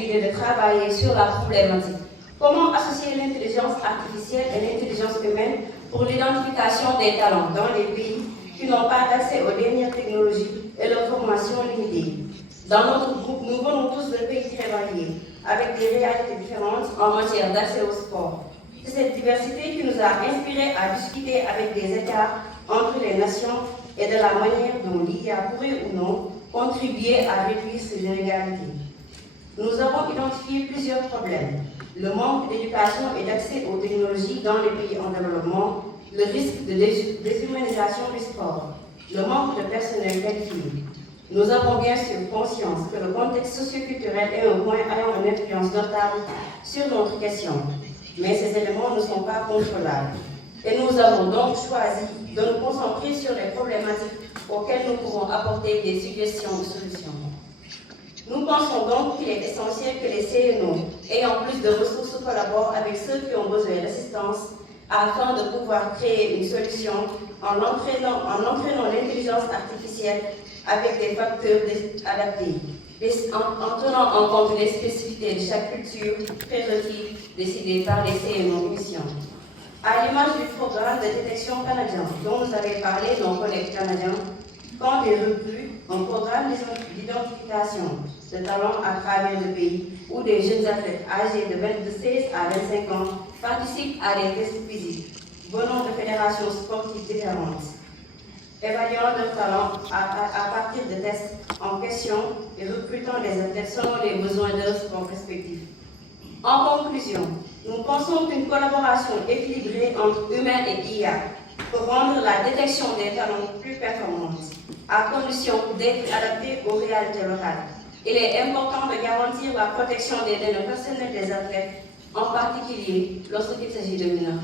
l'idée de travailler sur la problématique. Comment associer l'intelligence artificielle et l'intelligence humaine pour l'identification des talents dans les pays qui n'ont pas d'accès aux dernières technologies et leur formation limitée. Dans notre groupe, nous venons tous de pays très variés, avec des réalités différentes en matière d'accès au sport. C'est cette diversité qui nous a inspirés à discuter avec des écarts entre les nations et de la manière dont l'IA pourrait ou non contribuer à réduire ces inégalités. Nous avons identifié plusieurs problèmes. Le manque d'éducation et d'accès aux technologies dans les pays en développement, le risque de déshumanisation du sport, le manque de personnel qualifié. Nous avons bien sûr conscience que le contexte socioculturel est un point ayant une influence notable sur notre question, mais ces éléments ne sont pas contrôlables. Et nous avons donc choisi de nous concentrer sur les problématiques auxquelles nous pouvons apporter des suggestions de solutions. Nous pensons donc qu'il est essentiel que les CNO ayant plus de ressources collaborent avec ceux qui ont besoin d'assistance afin de pouvoir créer une solution en entraînant l'intelligence artificielle avec des facteurs adaptés, en tenant en compte les spécificités de chaque culture prérequis décidées par les CNO missions. À l'image du programme de détection canadien dont nous avaient parlé nos collègues canadiens, quand des recrues, un programme d'identification de talents à travers le pays où des jeunes athlètes âgés de 16 à 25 ans participent à des tests physiques venant de fédérations sportives différentes, évaluant leurs talents à partir de tests en question et recrutant des athlètes selon les besoins de leur sport respectif. En conclusion, nous pensons qu'une collaboration équilibrée entre humains et IA peut rendre la détection des talents plus performante, à condition d'être adaptée aux réalités locales. Il est important de garantir la protection des données personnelles des athlètes, en particulier lorsqu'il s'agit de mineurs.